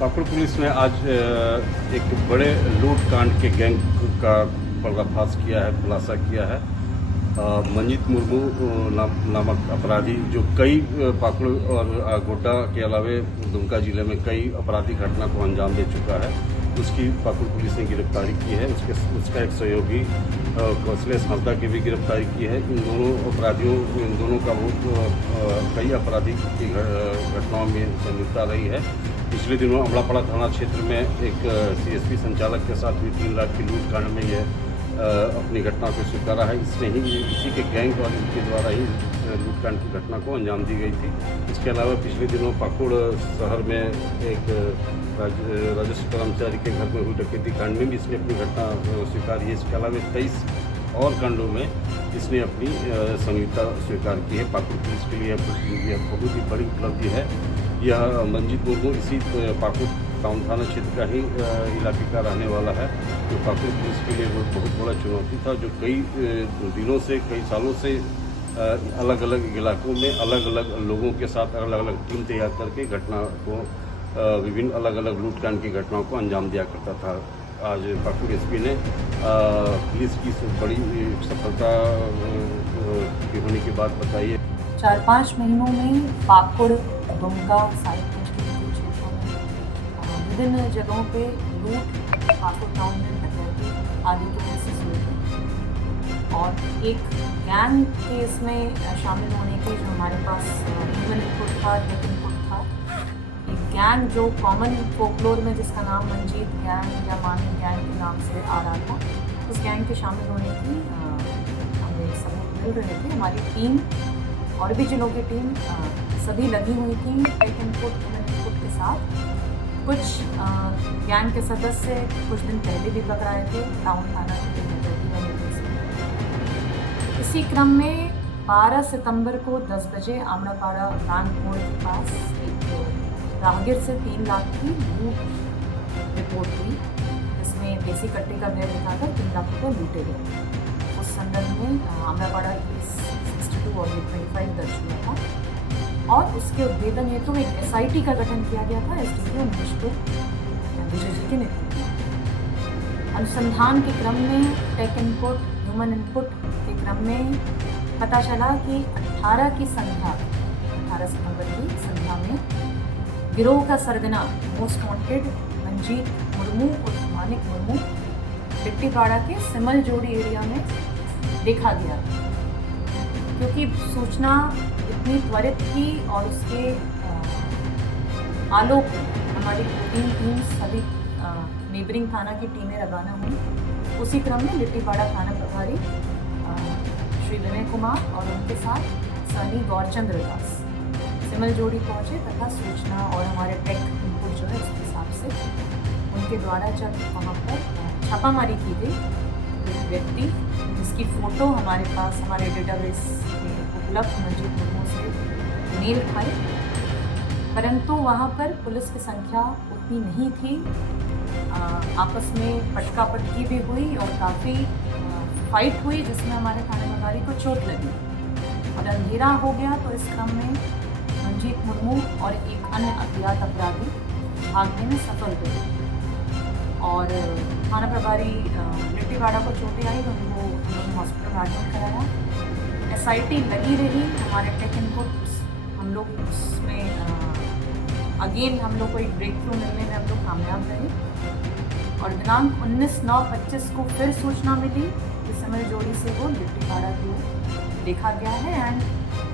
Pakur police ने आज एक बड़े लूट कांड के गैंग का पर्दाफाश किया है, खुलासा किया है। मंजीत मुर्मू नामक अपराधी जो कई पाकुड़ और गोड्डा के अलावे दुमका जिले में कई अपराधी घटना को अंजाम दे चुका है, उसकी पाकुड़ पुलिस ने गिरफ्तारी की है। उसका एक सहयोगी कौशलेश हांसदा की भी गिरफ्तारी की है। इन दोनों का कई आपराधिक की घटनाओं में संलिप्तता रही है। पिछले दिनों अमड़ापाड़ा थाना क्षेत्र में एक सीएसपी संचालक के साथ हुई 3 लाख की लूट कांड में यह अपनी घटना को स्वीकारा है। इसी के गैंग और इनके द्वारा ही लूटकांड की घटना को अंजाम दी गई थी। इसके अलावा पिछले दिनों पाकुड़ शहर में एक राजस्व कर्मचारी के घर में हुई डकैती कांड में भी इसने अपनी घटना स्वीकारी है। इसके अलावा 23 और कांडों में इसने अपनी संलिप्तता स्वीकार की है। पाकुड़ पुलिस के लिए यह बहुत ही बड़ी उपलब्धि है। यह मंजीत मुर्मू इसी पाकुड़ टाउन थाना क्षेत्र का ही इलाके का रहने वाला है, जो पाकुड़ पुलिस के लिए वो बहुत बड़ा चुनौती था, जो कई दिनों से कई सालों से अलग अलग इलाकों में अलग अलग लोगों के साथ अलग अलग टीम तैयार करके घटना को विभिन्न अलग अलग लूटकांड की घटनाओं को अंजाम दिया करता था। आज पाकुड़ एसपी ने पुलिस की बड़ी सफलता की होने की बात बताई है। 4-5 महीनों में पाकुड़, दुमका, साहिबगंज के क्षेत्रों में विभिन्न जगहों पे लूट, पाकुड़ टाउन में डकैती आदि के केसेस हुए थे और एक गैंग के इसमें शामिल होने के जो हमारे पास ह्यूमन इनपुट था, टेक इनपुट था। एक गैंग जो कॉमन फोकलोर में जिसका नाम मंजीत गैंग या मानी गैंग के नाम से आ रहा था, उस गैंग के शामिल होने की हमें सबूत मिल रहे थे। हमारी टीम और भी जिलों की टीम सभी लगी हुई थी टेक इनपुट, ह्यूमन इनपुट के साथ। कुछ गैंग के सदस्य कुछ दिन पहले भी पकड़ाए थे टाउन थाना के डकैती वाले केस में। इसी क्रम में 12 सितंबर को 10 बजे अमड़ापाड़ा बैंक मोड़ के पास एक राहगीर से 3 लाख की लूट रिपोर्ट हुई, जिसमें देसी कट्टे का बैग दिखाकर 3 लाख रुपये लूटे गए। उस संदर्भ में अमड़ापाड़ा केस 62 और 25 दर्ज हुआ था और उसके उद्भेदन हेतु एक SIT का गठन किया गया था SDPO विजय जी के नेतृत्व में। अनुसंधान के क्रम में टेक इनपुट, ह्यूमन इनपुट के क्रम में पता चला कि 18 सितंबर की संध्या में गिरोह का सरगना मोस्ट वांटेड मंजीत मुर्मू और मानिक मुर्मू लिट्टीपाड़ा के सिमल जोड़ी एरिया में देखा गया, क्योंकि सूचना इतनी त्वरित थी और उसके आलोक में हमारी 2-3 टीम सभी नेबरिंग थाना की टीमें रवाना हुई। उसी क्रम में लिट्टीपाड़ा थाना प्रभारी श्री विनय कुमार और उनके साथ सनी गौरचंद्र दास सिमल जोड़ी पहुँचे तथा सूचना और हमारे टेक इनपुट जो है उसके हिसाब से उनके द्वारा जब वहाँ पर छापामारी की गई, एक व्यक्ति जिसकी फ़ोटो हमारे पास हमारे डेटाबेस में उपलब्ध मंजीत मुर्मू से मेल खाई, परंतु वहाँ पर पुलिस की संख्या उतनी नहीं थी। आपस में पटकापटकी भी हुई और काफ़ी फाइट हुई, जिसमें हमारे थाने प्रभारी को चोट लगी और अंधेरा हो गया। तो इस क्रम में मंजीत मुर्मू और एक अन्य अज्ञात अपराधी भागने में सफल हुए और थाना प्रभारी लिट्टीपाड़ा को चोटें आई तो उनको हॉस्पिटल में एडमिट कराया। SIT लगी रही, हमारे टेक इनपुट्स हम लोग उसमें अगेन हम लोग को एक ब्रेक थ्रू मिलने में हम लोग कामयाब रहे और दिनांक 19/9/25 को फिर सूचना मिली कि सिमल जोड़ी से वो लिट्टीपाड़ा की ओर देखा गया है एंड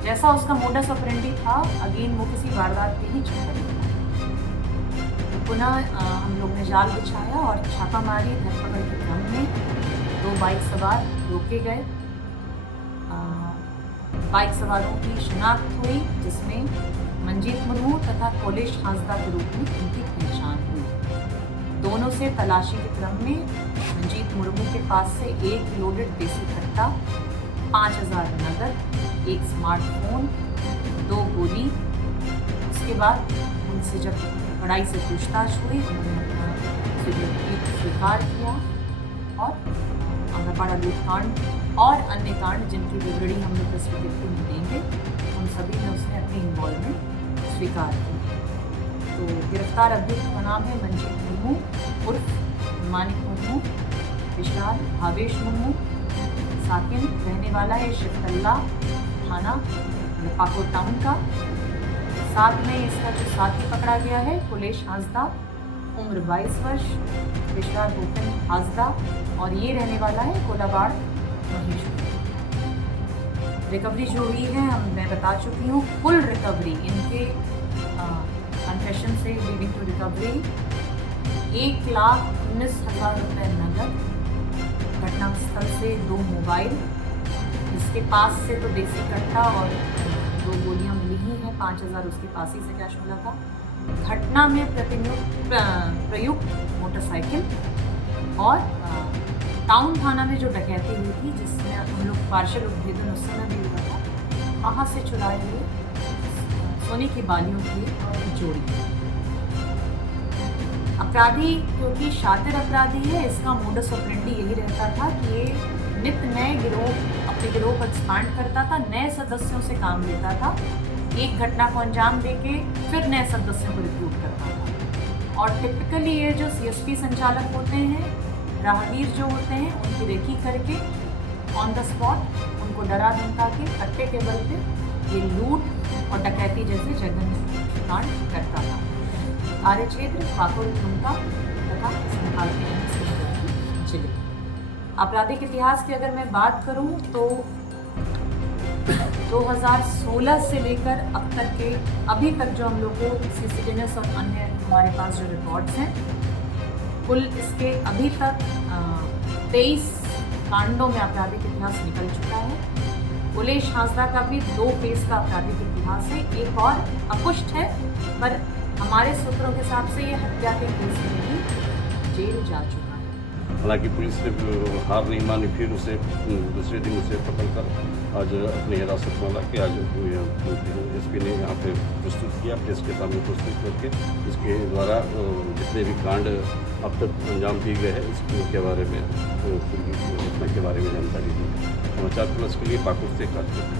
जैसा उसका मोडस ऑपरेंडी था, अगेन वो किसी वारदात के ही चक्कर में था। पुनः हम लोग ने जाल बिछाया और छापामारी धरपकड़ के क्रम में 2 बाइक सवार रोके गए। बाइक सवारों की शिनाख्त हुई, जिसमें मंजीत मुर्मू तथा कौशलेश हांसदा के रूप में उनकी पहचान हुई। दोनों से तलाशी के क्रम में मंजीत मुर्मू के पास से एक लोडेड देसी कट्टा, 5000 नगद, एक स्मार्टफोन, 2 गोली। उसके बाद उनसे जब कड़ाई से पूछताछ हुई, उन्होंने अपना स्वीकार किया और अमड़ापाड़ा लूटकांड और अन्य कांड जिनकी विवरणी हम लोग प्रेस विज्ञप्ति में देंगे, उन सभी में उसने अपनी इन्वॉल्वमेंट स्वीकार की। तो गिरफ्तार अभियुक्त का नाम है मंजीत मुर्मू उर्फ मानिक मुर्मू, विशाल भावेश मुर्मू, साकिन, रहने वाला है शिवतल्ला थाना पाकुड़ टाउन का। साथ में इसका जो साथी पकड़ा गया है कुलेश हांसदा, उम्र 22 वर्ष, विशाल भूपेन हांसदा, और ये रहने वाला है कोलाबाड़ महेश। रिकवरी जो हुई है मैं बता चुकी हूँ। कुल रिकवरी इनके कन्फेशन से लीडिंग टू रिकवरी 1,19,000 रुपये नगद, घटनास्थल से 2 मोबाइल, इसके पास से तो देसी कट्टा और 2 गोलियां मिली ही हैं, 5,000 उसके पास ही से कैश मिला था। घटना में प्रयुक्त मोटरसाइकिल और टाउन थाना में जो डकैती हुई थी जिसमें हम लोग पार्शल उद्भेदन उस समय भी हुआ था, वहाँ से चुराए हुए सोने की बालियों की जोड़ी। अपराधी क्योंकि शातिर अपराधी है, इसका मोडस ऑपरेंडी यही रहता था कि ये नित्य नए अपने गिरोह को एक्सपांड करता था, नए सदस्यों से काम लेता था, एक घटना को अंजाम देके फिर नए सदस्यों को रिक्रूट करता था। और टिपिकली ये जो CSP संचालक होते हैं, राहगीर जो होते हैं, उनकी रेकी करके ऑन द स्पॉट उनको डरा धमका के कट्टे के बल पे ये लूट और डकैती जैसे जघन्य कांड करता था। कार्य क्षेत्र पाकुड़ दुमका तथा संभाल के जिले। आपराधिक इतिहास की अगर मैं बात करूं तो 2016 से लेकर अब तक के अभी तक जो हम लोग को CCTVs और अन्य हमारे पास जो रिकॉर्ड्स हैं, कुल इसके अभी तक 23 कांडों में आपराधिक इतिहास निकल चुका है। कुलेश हांसदा का भी 2 केस का आपराधिक इतिहास है, एक और अपुष्ट है, पर हमारे सूत्रों के हिसाब से ये हत्या के केस में भी जेल जा चुका है। हालांकि पुलिस ने हार नहीं मानी, फिर उसे दूसरे दिन उसे पकड़कर आज अपनी हिरासत में ला के आज SP ने यहाँ पे प्रस्तुत किया, प्रेस के सामने प्रस्तुत करके इसके द्वारा जितने भी कांड अब तक अंजाम दिए गए हैं इसके बारे में घटना के बारे में जानकारी दी। समाचार प्लस के लिए पाकुड़ से कार्तिक।